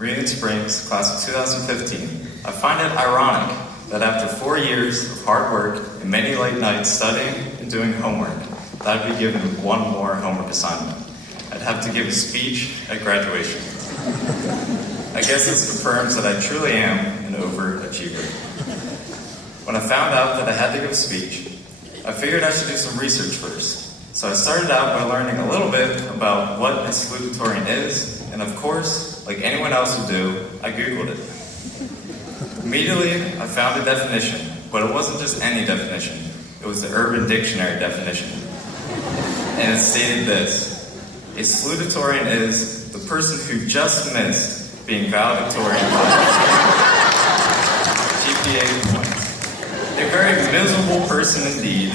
Bermudian Springs Class of 2015, I find it ironic that after 4 years of hard work and many late nights studying and doing homework, that I'd be given one more homework assignment. I'd have to give a speech at graduation. I guess this confirms that I truly am an overachiever. When I found out that I had to give a speech, I figured I should do some research first. So I started out by learning a little bit about what a salutatorian is, and of course, like anyone else would do, I Googled it. Immediately, I found a definition, but it wasn't just any definition. It was the Urban Dictionary definition. And it stated this: a salutatorian is the person who just missed being valedictorian by GPA points. A very miserable person indeed.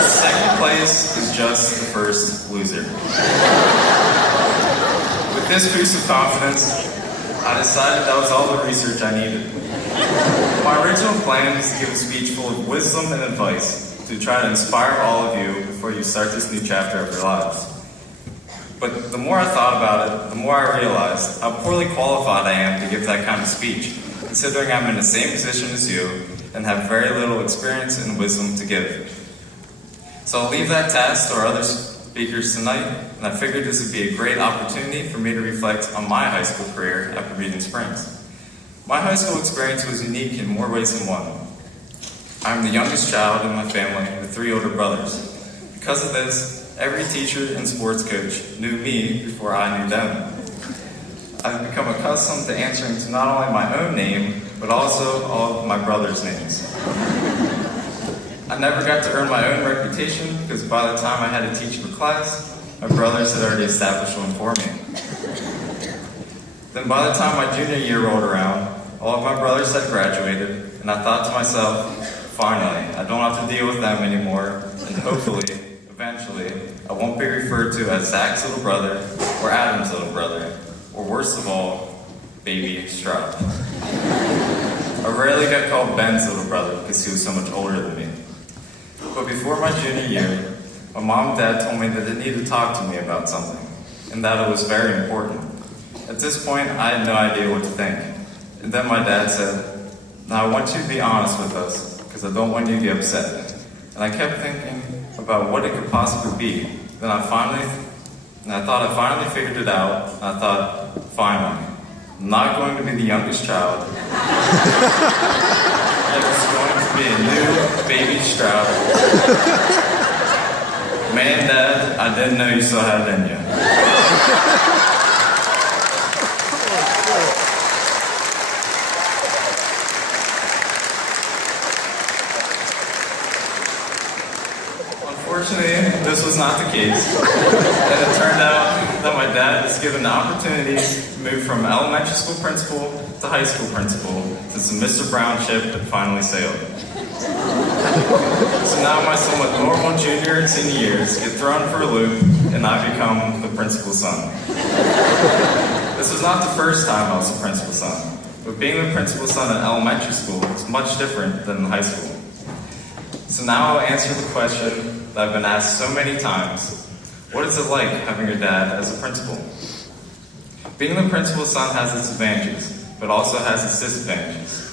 Second place is just the first loser. With this boost of confidence, I decided that was all the research I needed. My original plan was to give a speech full of wisdom and advice to try to inspire all of you before you start this new chapter of your lives. But the more I thought about it, the more I realized how poorly qualified I am to give that kind of speech, considering I'm in the same position as you and have very little experience and wisdom to give. So I'll leave that task to our other speakers tonight, and I figured this would be a great opportunity for me to reflect on my high school career at Bermudian Springs. My high school experience was unique in more ways than one. I'm the youngest child in my family with 3 older brothers. Because of this, every teacher and sports coach knew me before I knew them. I've become accustomed to answering to not only my own name, but also all of my brothers' names. I never got to earn my own reputation because by the time I had to teach the class, my brothers had already established one for me. Then by the time my junior year rolled around, all of my brothers had graduated, and I thought to myself, finally, I don't have to deal with them anymore, and hopefully, eventually, I won't be referred to as Zach's little brother, or Adam's little brother, or worst of all, baby Stroup. I rarely got called Ben's little brother because he was so much older than me. But before my junior year, my mom and dad told me that they needed to talk to me about something, and that it was very important. At this point, I had no idea what to think. And then my dad said, "Now I want you to be honest with us, because I don't want you to get upset." And I kept thinking about what it could possibly be. Then I thought I finally figured it out, and I thought, finally, I'm not going to be the youngest child. There's going to be a new baby Stroup. Man, Dad, I didn't know you still had it in you. Unfortunately, this was not the case, and it turned out that my dad was given the opportunity to move from elementary school principal to high school principal since the Mr. Brown ship had finally sailed. So now my somewhat normal junior and senior years get thrown for a loop, and I become the principal's son. This was not the first time I was the principal's son, but being the principal's son in elementary school is much different than in high school. So now I'll answer the question that I've been asked so many times: what is it like having your dad as a principal? Being the principal's son has its advantages, but also has its disadvantages.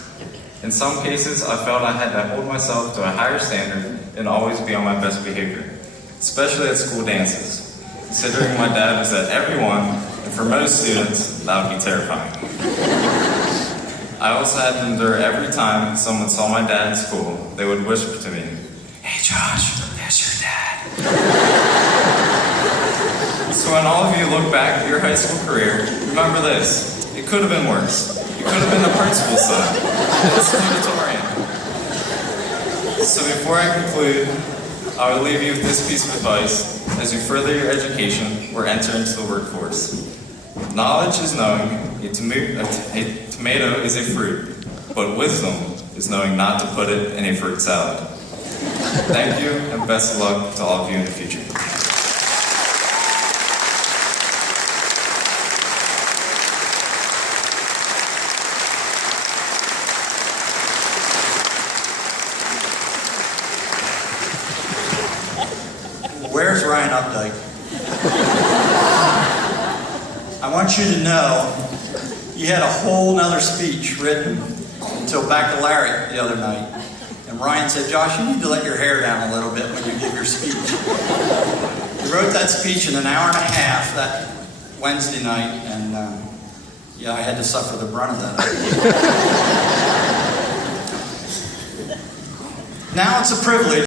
In some cases, I felt I had to hold myself to a higher standard and always be on my best behavior, especially at school dances. Considering my dad was at every one, and for most students, that would be terrifying. I also had to endure every time someone saw my dad in school, they would whisper to me, "Hey Josh, there's your dad." So when all of you look back at your high school career, remember this: it could have been worse. You could have been the principal's son, the salutatorian. So before I conclude, I will leave you with this piece of advice as you further your education or enter into the workforce. Knowledge is knowing a tomato is a fruit, but wisdom is knowing not to put it in a fruit salad. Thank you, and best of luck to all of you in the future. Where's Ryan Updike? I want you to know He had a whole nother speech written until baccalaureate the other night. And Ryan said, Josh, you need to let your hair down a little bit when you give your speech. He wrote that speech in an hour and a half that Wednesday night, and yeah, I had to suffer the brunt of that. Now it's a privilege